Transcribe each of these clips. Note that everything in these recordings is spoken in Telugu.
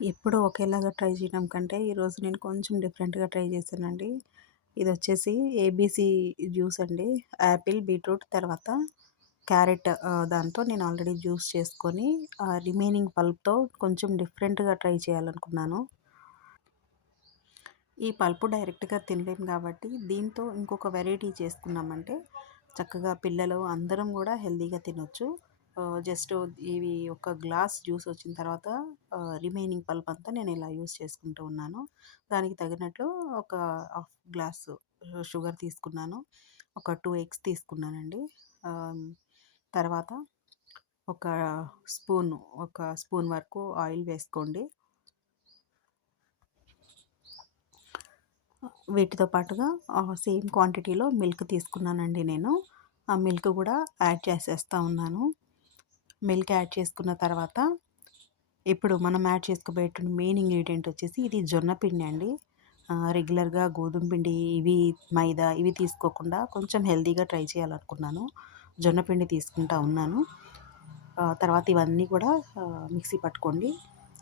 ఎప్పుడూ ఒకేలాగా ట్రై చేయడం కంటే, ఈరోజు నేను కొంచెం డిఫరెంట్‌గా ట్రై చేశానండి. ఇదొచ్చేసి ఏబీసీ జ్యూస్ అండి. యాపిల్, బీట్రూట్ తర్వాత క్యారెట్ దాంతో నేను ఆల్రెడీ జ్యూస్ చేసుకొని రిమైనింగ్ పల్ప్‌తో కొంచెం డిఫరెంట్‌గా ట్రై చేయాలనుకున్నాను. ఈ పల్పు డైరెక్ట్‌గా తినలేం కాబట్టి, దీంతో ఇంకొక వెరైటీ చేసుకున్నామంటే, చక్కగా పిల్లలు అందరం గూడా హెల్తీగా తినొచ్చు. జస్ట్ ఇవి ఒక గ్లాస్ జ్యూస్ వచ్చిన తర్వాత రిమైనింగ్ పల్ప్ అంతా నేను ఇలా యూజ్ చేసుకుంటూ ఉన్నాను. దానికి తగినట్లు ఒక హాఫ్ గ్లాసు షుగర్ తీసుకున్నాను. ఒక 2 ఎగ్స్ తీసుకున్నానండి. ఆహ్, తర్వాత ఒక ఒక స్పూన్ వరకు ఆయిల్ వేసుకోండి. వీటితో పాటుగా సేమ్ క్వాంటిటీలో మిల్క్ తీసుకున్నానండి నేను. ఆ మిల్క్ గూడా యాడ్ చేసేస్తా ఉన్నాను. మిల్క్ యాడ్ చేసుకున్న తర్వాత, ఇప్పుడు మనం యాడ్ చేసుకోబోయేటువంటి మెయిన్ ఇంగ్రీడియంట్ వచ్చేసి ఇది జొన్న పిండి అండి. రెగ్యులర్‌గా గోధుమ పిండి మైదా ఇవి తీసుకోకుండా కొంచెం హెల్తీగా ట్రై చేయాలనుకున్నాను. జొన్న పిండి తీసుకుంటా ఉన్నాను. తర్వాత ఇవన్నీ కూడా మిక్సీ పట్టుకోండి.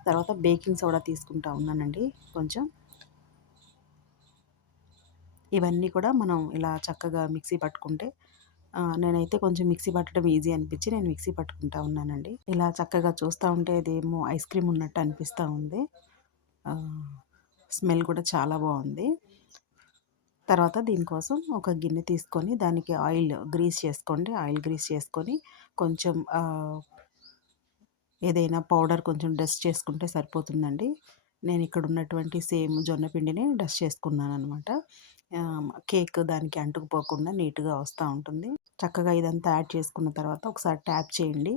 తర్వాత బేకింగ్ సోడా తీసుకుంటా ఉన్నానండి కొంచెం. ఇవన్నీ కూడా మనం ఇలా చక్కగా మిక్సీ పట్టుకుంటే నేనైతే కొంచెం మిక్సీ పట్టడం ఈజీ అనిపించి నేను మిక్సీ పట్టుకుంటా ఉన్నానండి. ఇలా చక్కగా చూస్తా ఉంటే అదేమో ఐస్ క్రీమ్ ఉన్నట్టు అనిపిస్తా ఉంది. ఆహ్, స్మెల్ కూడా చాలా బావుంది. తర్వాత దీనికోసం ఒక గిన్నె తీసుకొని దానికి ఆయిల్ గ్రీస్ చేసుకోండి. ఆయిల్ గ్రీస్ చేసుకొని కొంచెం ఏదైనా పౌడర్ కొంచెం డస్ట్ చేసుకుంటే సరిపోతుందండి. నేనిక్కడ ఉన్నటువంటి సేమ్ జొన్న పిండిని డస్ట్ చేసుకున్నాననమాట. కేక్ దానికి అంటుకుపోకుండా నీట్‌గా వస్తా ఉంటుంది. చక్కగా ఇదంతా యాడ్ చేసుకున్న తర్వాత ఒకసారి ట్యాప్ చేయండి.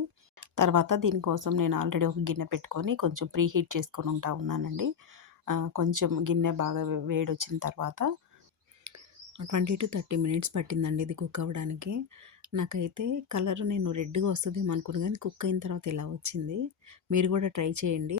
తర్వాత దీనికోసం నేను ఆల్రెడీ ఒక గిన్నె పెట్టుకొని కొంచెం ప్రీ హీట్ చేసుకొని ఉంటా ఉన్నానండి. కొంచెం గిన్నె బాగా వేడొచ్చిన తర్వాత 20-30 మినిట్స్ పట్టిందండి ఇది కుక్ అవ్వడానికి. నాకైతే కలర్ నేను రెడ్‌గా వస్తదేమో అనుకున్నా గానీ కుక్ అయిన తర్వాత ఇలా వచ్చింది. మీరు గూడా ట్రై చేయండి.